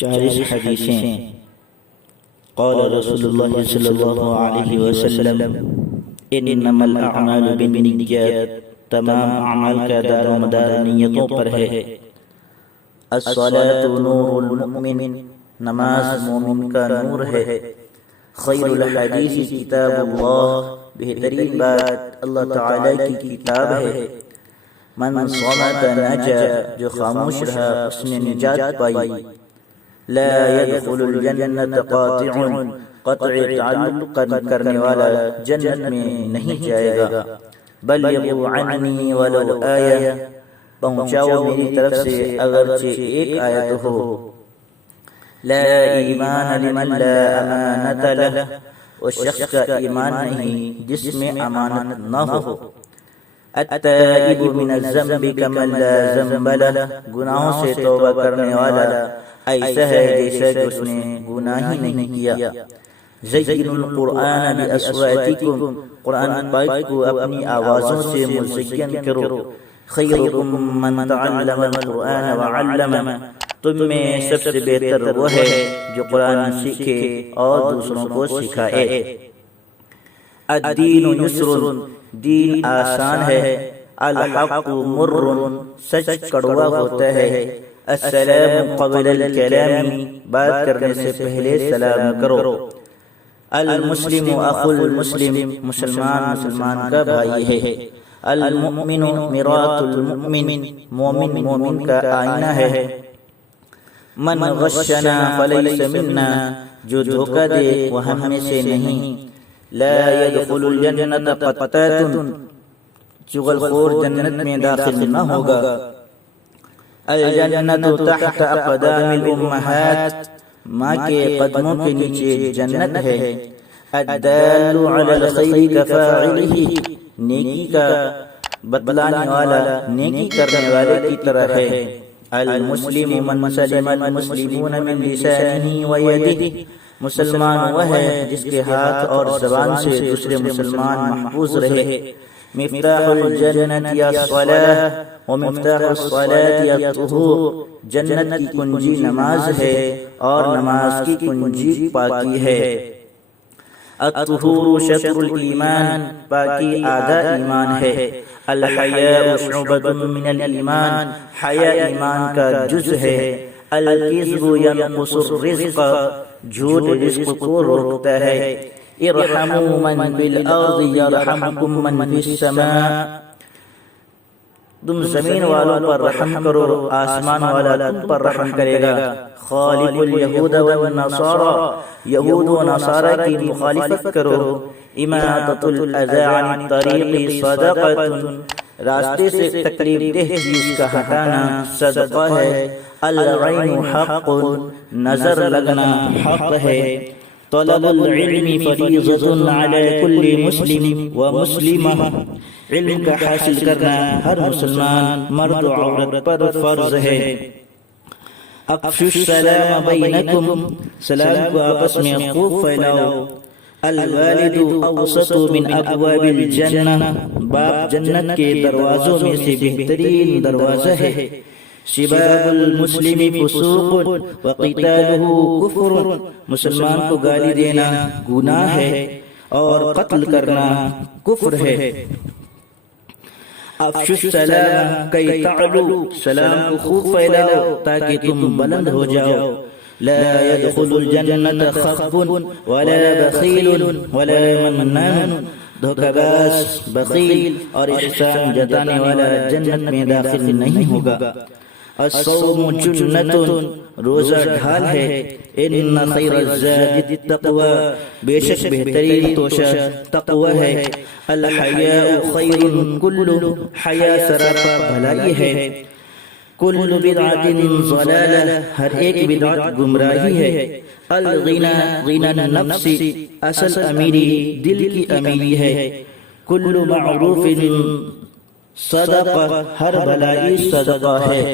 40 حدیثیں۔ قال رسول اللہ صلی اللہ علیہ وسلم انما الاعمال بالنیات، تمام اعمال کا دار و مدار نیتوں پر ہے۔ الصلاۃ نور المؤمن، نماز مومن کا نور ہے۔ خیر الحدیث کتاب اللہ، بہترین بات اللہ تعالی کی کتاب ہے۔ من صمت نجا، جو خاموش رہا اس نے نجات پائی۔ لا يدخل الجنت قاطع، قطع تعلق کرنے والا جنت میں نہیں جائے گا۔ بلغوا عنی ولو آیہ، پہنچاؤ میری طرف سے اگرچہ ایک آیت ہو۔ لا ایمان لمن لا امانت لہ، اس شخص کا ایمان نہیں جس میں امانت نہ ہو۔ التائب من الذنب کمن لا ذنب لہ، گناہوں سے توبہ کرنے والا ایسا ہے جیسا کہ اس نے گناہ ہی نہیں کیا۔ زینوا القرآن باصواتکم، قرآن پاک کو اپنی آوازوں سے مزین کرو۔ خیرکم من تعلم القرآن وعلمہ، تم میں سب سے بہتر وہ ہے جو قرآن سیکھے اور دوسروں کو سکھائے۔ الدین یسر، دین آسان ہے۔ الحق مر، سچ کڑوا ہوتا ہے۔ السلام قبل الکلام، بات کرنے سے پہلے سلام کرو۔ المسلم اخو المسلم، مسلمان مسلمان کا بھائی ہے۔ المؤمن مرآۃ المؤمن، مومن مومن کا آئینہ ہے۔ من غشنا فلیس منا، جو دھوکہ دے وہ ہم میں سے نہیں۔ لا يدخل الجنت قطات، چغل خور جنت میں داخل نہ ہوگا۔ الجنت تحت اقدام الامہات، ماں کے قدموں کے نیچے جنت ہے۔ الدال علی الخیر کفاعلہ، نیکی کا بتلانے والا نیکی کرنے والے کی طرح ہے۔ المسلم من سلم المسلمون من لسانہ ویدہ، مسلمان وہ ہے جس کے ہاتھ اور زبان سے دوسرے مسلمان محفوظ رہے۔ مفتاح الجنت الصلاۃ ومفتاح الصلاۃ الطہور، جنت کی کنجی نماز ہے اور نماز کی کنجی پاکی ہے۔ الطہور شطر الایمان، پاکی آدھا ایمان ہے۔ الحیاء شعبۃ من الایمان، حیا ایمان کا جز ہے۔ الکذب ینقص الرزق، جھوٹ رزق کو روکتا ہے۔ ارحموا من بالارض یرحمکم من فی السماء، تم زمین والوں پر رحم کرو آسمان والا تم پر رحم کرے گا۔ خالف الیہود والنصارى، یہود و نصارہ کی مخالفت کرو۔ اماطۃ الاذی عن الطریق صدقۃ، راستے سے تکلیف دہ چیز کا ہٹانا صدقہ ہے۔ العین حق، نظر لگنا حق ہے۔ طلب العلم فریضۃ علی کل مسلم و مسلمہ، علم کا حاصل کرنا ہر مسلمان مرد و عورت پر فرض ہے۔ افشوا السلام بینکم، سلام کو آپس میں خوب پھیلاؤ۔ الوالد اوسط من ابواب الجنہ، باپ جنت کے دروازوں میں سے بہترین دروازہ ہے۔ سباب المسلم فسوق وقتالہ کفر، مسلمان کو گالی دینا گناہ ہے اور قتل کرنا کفر ہے۔ افشوا السلام کی تعلو، سلام کو خوب پھیلاؤ تاکہ تم بلند ہو جاؤ۔ لا يدخل الجنت خف ولا بخیل ولا منان، دھوکہ باز، بخیل اور احسان جتانے والا جنت میں داخل نہیں ہوگا۔ الصوم جنۃ، روزہ ڈھال ہے۔ ان خیر الزاد التقوی، بے شک بہترین توشہ تقوی ہے۔ الحیاء خیر کلہ، حیا سراپا بھلائی ہے۔ کل بدعۃ ضلالہ، ہر ایک بدعت گمراہی ہے۔ الغنی غنی النفس، اصل امیری دل کی امیری ہے۔ کل معروف صدقہ، ہر بھلائی صدقہ ہے۔